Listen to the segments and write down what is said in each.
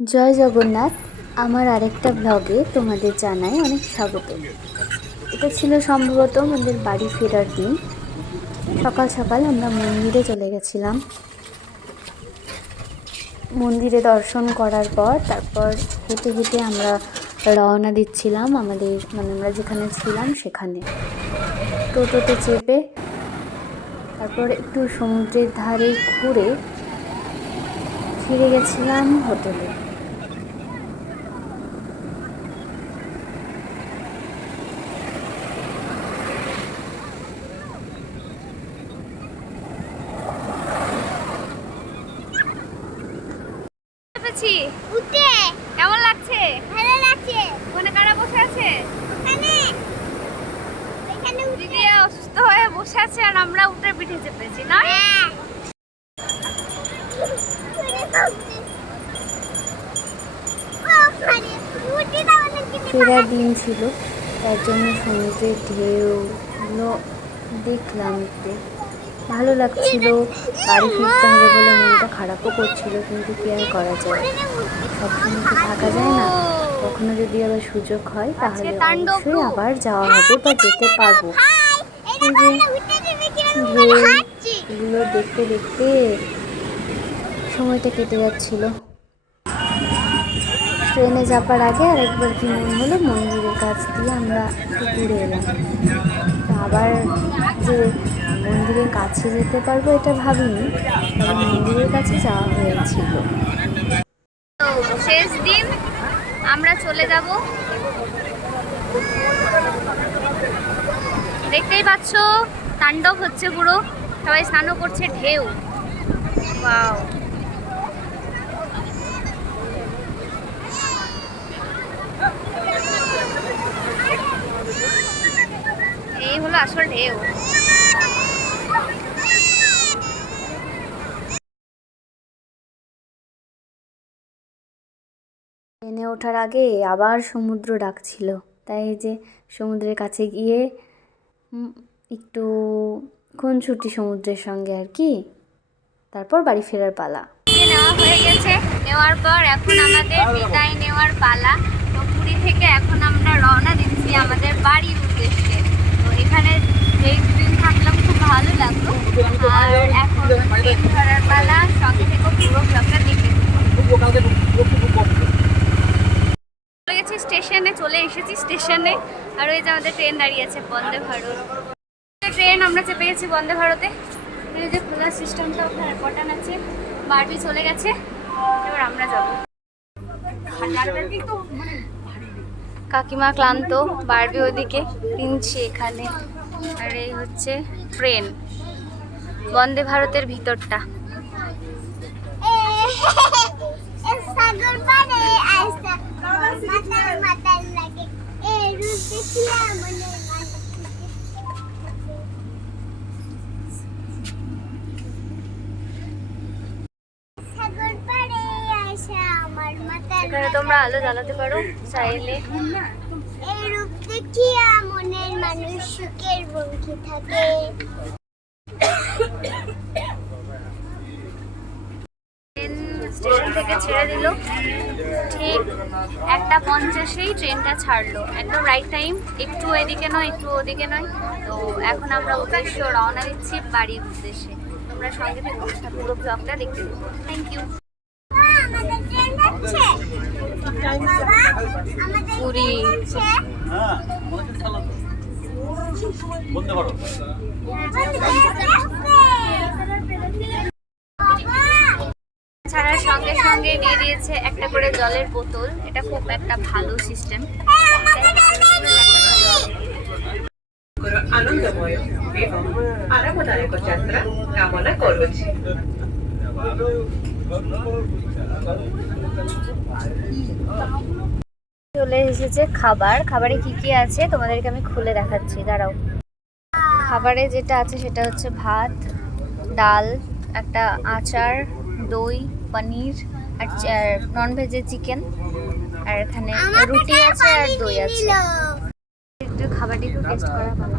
জয় জগন্নাথ। আমার আরেকটা ব্লগে তোমাদের জানাই অনেক স্বাগত। এটা ছিল সম্ভবত আমাদের বাড়ি ফেরার দিন। সকাল সকাল আমরা মন্দিরে চলে গেছিলাম। মন্দিরে দর্শন করার পর তারপর হেঁটে হেঁটে আমরা রওনা দিচ্ছিলাম আমরা যেখানে ছিলাম সেখানে। টোটোতে চেপে তারপর একটু সমুদ্রের ধারে ঘুরে ফিরে গেছিলাম হোটেলে। কেমন লাগছে? ভালো লাগছে। ওখানে কারা বসে আছে? দিদি অসুস্থ হয়ে বসে আছে আর আমরা উঠে পিঠে চেপেছি না? ফেরার দিন ছিল, তার জন্য সমুদ্রের ঢেউগুলো দেখলাম, একটু ভালো লাগছিল। বাড়ি ফিরতে হবে বলে মনটা খারাপও করছিল, কিন্তু কি আর করা যায়, সবসময় তো থাকা যায় না। কখনো যদি আবার সুযোগ হয় তাহলে অবশ্যই আবার যাওয়া হবে বা যেতে পারবো। এগুলো দেখতে দেখতে সময়টা কেটে যাচ্ছিল। ট্রেনে যাবার আগে আরেকবার কি মনে হলো, মন্দিরের কাছ দিয়ে আমরা একটু ঘুরে এলাম। আবার যে মন্দিরের কাছে যেতে পারবো এটা ভাবিনি, তবে মন্দিরের কাছে যাওয়া হয়েছিল। শেষ দিন আমরা চলে যাব। দেখতেই পাচ্ছ তাণ্ডব হচ্ছে পুরো, সবাই স্নানও করছে, ঢেউ। ওয়াও, এই হলো আসল ঢেউ। ট্রেনে ওঠার আগে আবার সমুদ্র ডাকছিল, তাই যে সমুদ্রের কাছে গিয়ে একটু খুনসুটি সমুদ্রের সঙ্গে আর কি, তারপর বাড়ি ফেরার পালা। নেওয়া হয়ে গেছে, নেওয়ার পর এখন আমাদের বিদায় নেওয়ার পালা। তো পুরী থেকে এখন আমরা রওনা দিচ্ছি আমাদের বাড়ির উদ্দেশ্যে। তো এখানে যেই দিন থাকলাম খুব ভালো লাগলো, আর এখন ট্রেন ধরার পালা। সঙ্গে থেকে পুরো ব্লগটা দেখে চলে গেছি স্টেশনে, চলে এসেছি স্টেশনে। আর ওই যে আমাদের ট্রেন দাঁড়িয়ে আছে, বন্দে ভারত ট্রেন। আমরা চেপে গেছি বন্দে ভারতে। এই যে খোলার সিস্টেমটা ওখানে বটন আছে। বারবি চলে গেছে, এবার আমরা যাব। কাকিমা ক্লান্ত, বারবি ওদিকে কিনছি এখানে। আর এই হচ্ছে ট্রেন, বন্দে ভারতের ভিতরটা। এখানে তোমরা আলো জ্বালাতে পারো চাইলে। এই রূপ দেখিয়া মনের মানুষ সুখের বংশী থাকে। স্টেশন থেকে ছেড়ে দিল, ঠিক 1:50-এই ট্রেনটা ছাড়লো, একদম রাইট টাইম। একটু এদিকে নয় একটু ওদিকে নয়। তো এখন আমরা উদ্দেশ্য রওনা দিচ্ছি বাড়ির উদ্দেশ্যে। তোমরা সঙ্গে থেকে পুরো ব্লগটা দেখতে দেবো। Thank you. পুরী ছাড়ার সঙ্গে সঙ্গে দিয়ে দিয়েছে একটা করে জলের বোতল। এটা খুব একটা ভালো সিস্টেম। আনন্দময় এবং আরামদায়ক যাত্রা কামনা করছি। চলে এসেছে খাবার। খাবারে কি কি আছে তোমাদেরকে আমি খুলে দেখাচ্ছি, দাঁড়াও। খাবারে যেটা আছে সেটা হচ্ছে ভাত, ডাল, একটা আচার, দই, পনির আর ননভেজের চিকেন, আর এখানে রুটি আছে আর দই আছে। একটু খাবারটি একটু টেস্ট করা ভালো।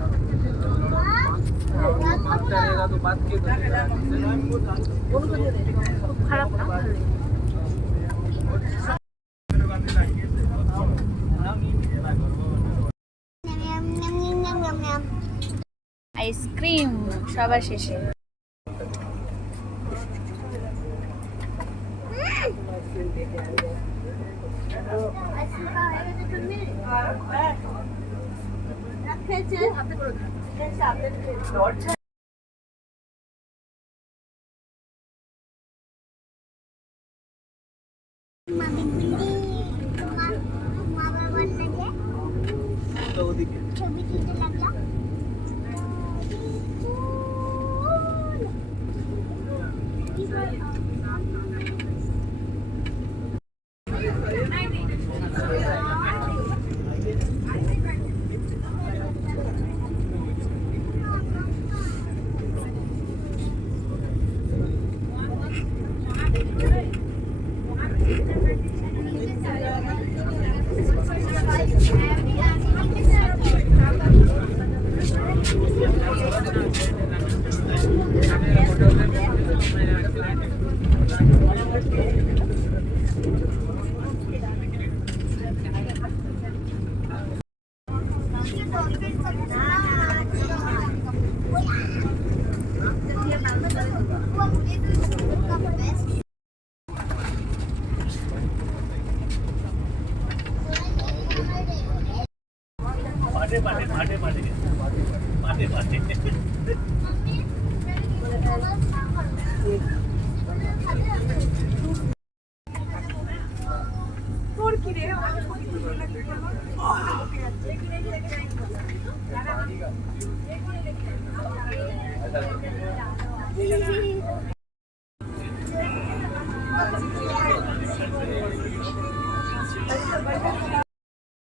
খুব খারাপ না, ভালোই। আইসক্রিম সবার শেষে। ছবি তুলতে লাগলাম।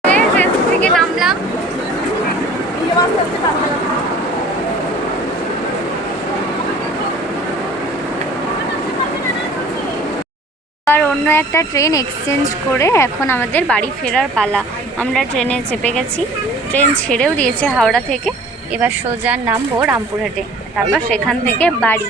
ট্রেন থেকে নামলাম। আর অন্য একটা ট্রেন এক্সচেঞ্জ করে এখন আমাদের বাড়ি ফেরার পালা। আমরা ট্রেনে চেপে গেছি, ট্রেন ছেড়েও দিয়েছে হাওড়া থেকে। এবার সোজা নামবো রামপুরহাটে, তারপর সেখান থেকে বাড়ি।